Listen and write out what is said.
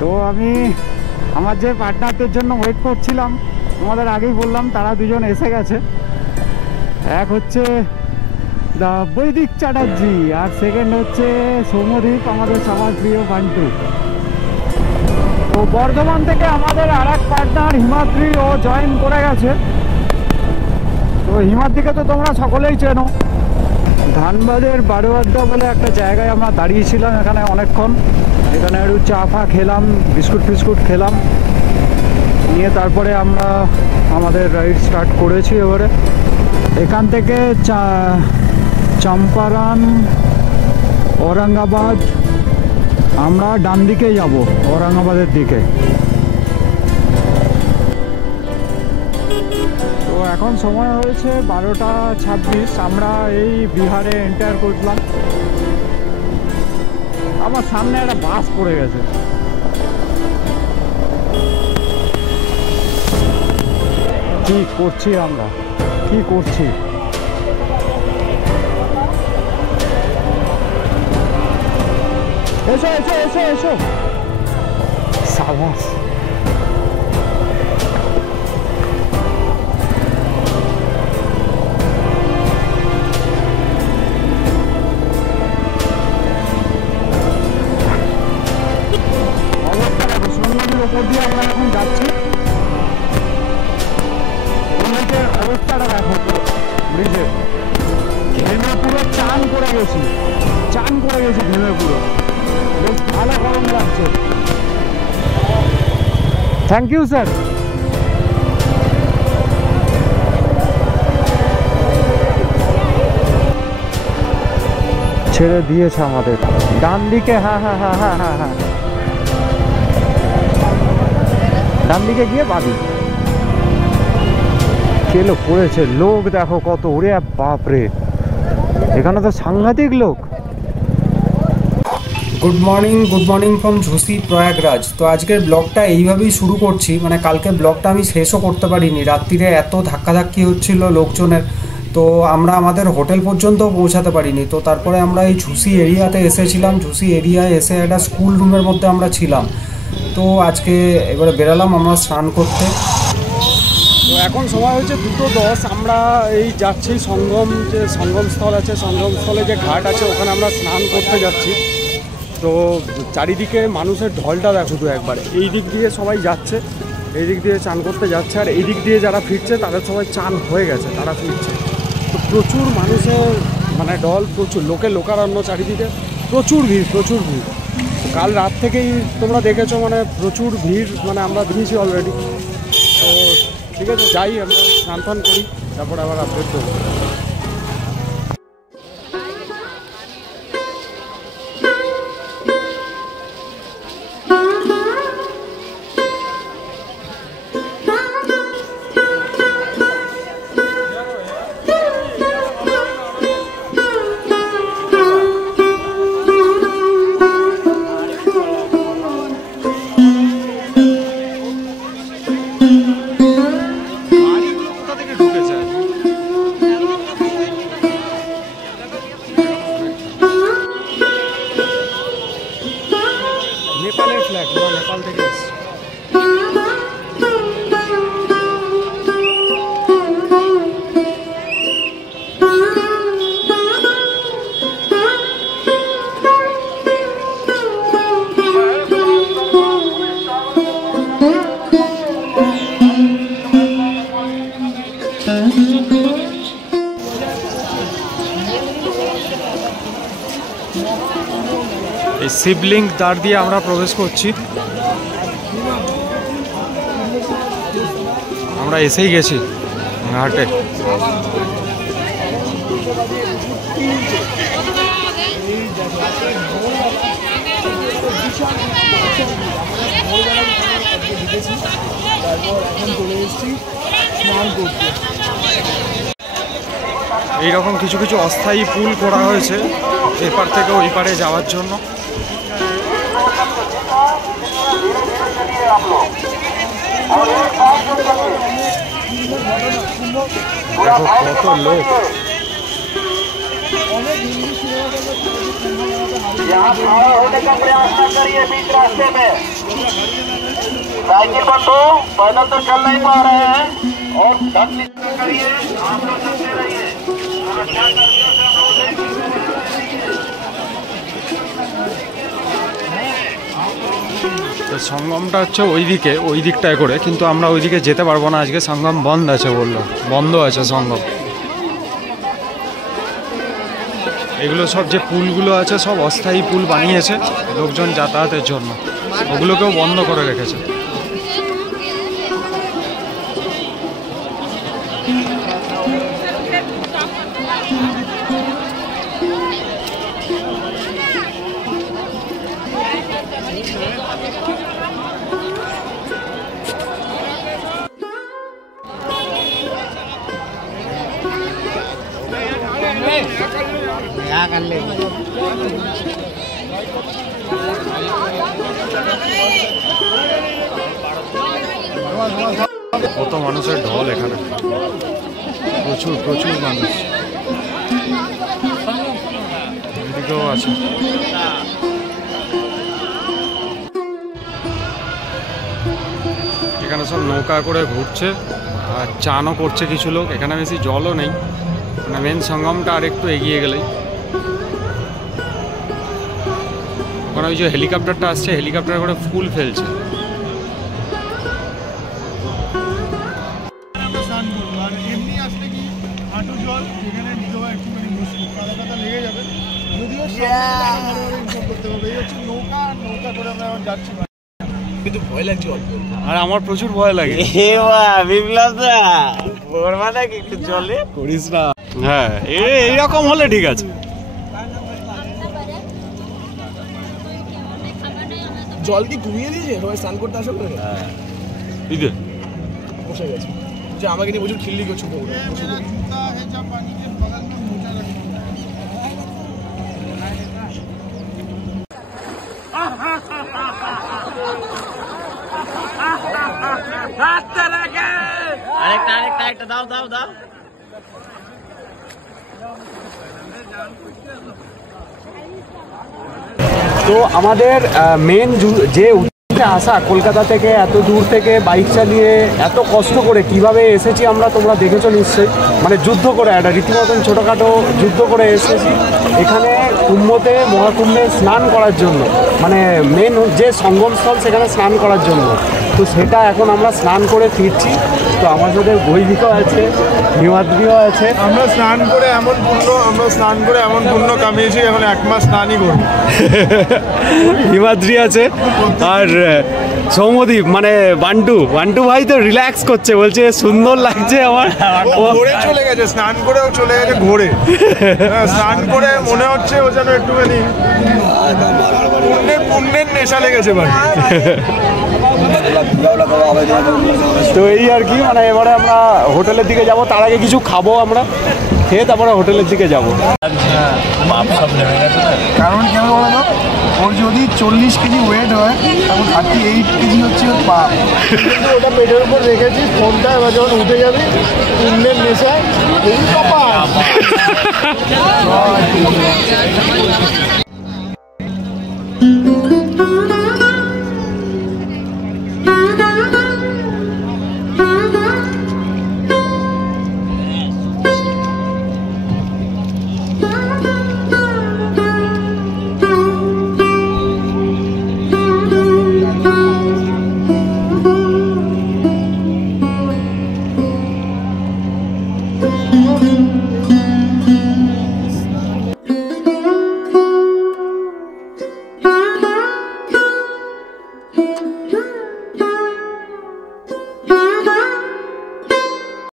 তো আমি আমার যে পার্টনারদের জন্য ওয়েট করছিলাম, তোমাদের আগেই বললাম তারা দুজন এসে গেছে। এক হচ্ছে দা বৈদিক চ্যাটার্জি আর সেকেন্ড হচ্ছে সৌম্যদীপ, আমাদের সবার প্রিয় বান্টু। তো বর্ধমান থেকে আমাদের আর এক পার্টনার হিমাদ্রি, ও জয়েন করে গেছে। তো হিমাদ্রিকে তো তোমরা সকলেই চেনো। ধানবাদের বারোয়াড্ডা বলে একটা জায়গায় আমরা দাঁড়িয়েছিলাম এখানে অনেকক্ষণ। এখানে একটু চা ফা খেলাম, বিস্কুট ফিস্কুট খেলাম, নিয়ে তারপরে আমরা আমাদের রাইড স্টার্ট করেছি। এবারে এখান থেকে চম্পারণ, ঔরঙ্গাবাদ, আমরা ডান দিকে যাব ঔরঙ্গাবাদের দিকে। তো এখন সময় হয়েছে 12:26। আমরা এই বিহারে এন্টার করলাম। আমার সামনে একটা বাস পড়ে গেছে। কি করছি আমরা, কি করছি? এসো এসো এসো এসো, সাবাস। ওপর দিয়ে আমরা এখন যাচ্ছি। অনেকের অবস্থাটা দেখো ব্রিজের, ঘেমে পুরো চান করে গেছি ঘেমে পুরো। বেশ ভালো গরম লাগছে। Thank you sir. ছেড়ে দিয়েছে আমাদের ডান দিকে। হ্যাঁ হ্যাঁ হ্যাঁ হ্যাঁ হ্যাঁ হ্যাঁ, ডান দিকে গিয়ে বাদি কেলো পড়েছে। লোক দেখো কত, ওরে বাপরে, এখানে তো সাংঘাতিক লোক। Good morning from Jhusi Prayagraj. তো আজকের ব্লগটা এইভাবেই শুরু করছি। মানে কালকে ব্লগটা আমি শেষও করতে পারিনি, রাত্রিরে এত ধাক্কাধাক্কি হচ্ছিল লোকজনের। তো আমরা আমাদের হোটেল পর্যন্ত পৌঁছাতে পারিনি। তো তারপরে আমরা এই ঝুসি এরিয়াতে এসেছিলাম। ঝুসি এরিয়ায় এসে একটা স্কুল রুমের মধ্যে আমরা ছিলাম। তো আজকে এবারে বেরালাম আমরা স্নান করতে। তো এখন সময় হচ্ছে 2:10। আমরা এই যাচ্ছি যে সঙ্গমস্থল আছে, সঙ্গমস্থলে যে ঘাট আছে ওখানে আমরা স্নান করতে যাচ্ছি। তো চারিদিকে মানুষের ঢলটা দেখো তো একবারে। এই দিক দিয়ে সবাই যাচ্ছে, এই দিক দিয়ে চান করতে যাচ্ছে, আর এই দিক দিয়ে যারা ফিরছে তাদের সবাই চান হয়ে গেছে, তারা ফিরছে। তো প্রচুর মানুষের মানে ঢল, প্রচুর লোকারণ্য, চারিদিকে প্রচুর ভিড়। কাল রাত থেকেই তোমরা দেখেছো, মানে প্রচুর ভিড়, মানে আমরা দেখেছি অলরেডি। তো ঠিক আছে, যাই আমরা স্নান টান করি, তারপরে আবার আপডেট করবো। নেপালের ফ্ল্যাগ, নেপাল থেকে এসছে। এই শিবলিঙ্গ দ্বার দিয়ে আমরা প্রবেশ করছি। আমরা এসেই গেছি ঘাটে। এইরকম কিছু কিছু অস্থায়ী পুল করা হয়েছে এপার থেকে ওই পারে যাওয়ার জন্য। দেখো কত লোক। यहाँ खड़ा होने का प्रयास न करिए बीच रास्ते में। साइकिल पर तो पैदल तो चल नहीं पा रहे हैं और ढंग से करिए, आप लोग चलते रहिए। सुरक्षा कर्मियों से अनुरोध है। তো সঙ্গমটা হচ্ছে ওই দিকটায় করে, কিন্তু আমরা ওইদিকে যেতে পারবো না আজকে, সঙ্গম বন্ধ আছে বললো, বন্ধ আছে সঙ্গম। এগুলো সব যে পুলগুলো আছে সব অস্থায়ী পুল বানিয়েছে লোকজন যাতায়াতের জন্য, ওগুলোকেও বন্ধ করে রেখেছে। কত মানুষের ঢল এখানে, প্রচুর প্রচুর মানুষ, এদিকেও আছে। এখানে সব নৌকা করে ঘুরছে আর চানও করছে কিছু লোক। এখানে বেশি জলও নেই, মানে মেন সঙ্গমটা আর একটু এগিয়ে গেলেই ওখানে ওই যে হেলিকপ্টারটা আসছে, হেলিকপ্টার করে ফুল ফেলছে। আর আমার প্রচুর ভয় লাগে। করিস না, হ্যাঁ এইরকম হলে ঠিক আছে। জল কি ঘুমিয়ে দিয়েছে সবাই স্নান করতে আসো করে? বসে গেছে যে আমাকে নিয়ে প্রচুর খিল্লি করছে। আরেকটা দাও দাও দাও। তো আমাদের মেন যে উদ্দেশ্যে আসা, কলকাতা থেকে এত দূর থেকে বাইক চালিয়ে এত কষ্ট করে কিভাবে এসেছি আমরা, তোমরা দেখেছো নিশ্চয়ই। মানে যুদ্ধ করে, একটা রীতিমতন ছোটোখাটো যুদ্ধ করে এসেছি এখানে কুম্ভতে, মহাকুম্ভে স্নান করার জন্য, মানে মেন যে সঙ্গমস্থল সেখানে স্নান করার জন্য। তো সেটা এখন আমরা স্নান করে ফিরছি। তো আমার সাথে বৈদিকও আছে, হিমাদ্রিও আছে। আমরা স্নান করে এমন পুণ্য কামিয়েছি, এখন 1 মাস স্নানই করবো। হিমাদ্রি আছে আর সৌমদীপ, মানে বান্টু ভাই তো রিল্যাক্স করছে, বলছে সুন্দর লাগছে আমার। ঘোরে চলে গেছে, স্নান করেও চলে গেছে ঘোরে। স্নান করে মনে হচ্ছে ও যেন একটুখানি পুণ্যের নেশা লেগেছে বাড়ি। তো এই আর কি, মানে এবারে আমরা হোটেলের দিকে যাব, তার আগে কিছু খাবো আমরা, খেয়ে তারপরে হোটেলের দিকে যাব। কারণ কেন বলো, ওর যদি 40 কেজি ওয়েট হয় তখন 38 কেজি হচ্ছে ওর পা। ওটা পেটের উপর রেখেছি ফোনটা, এবার যখন উঠে যাবে পুণ্যের নেশায় এই পাপা।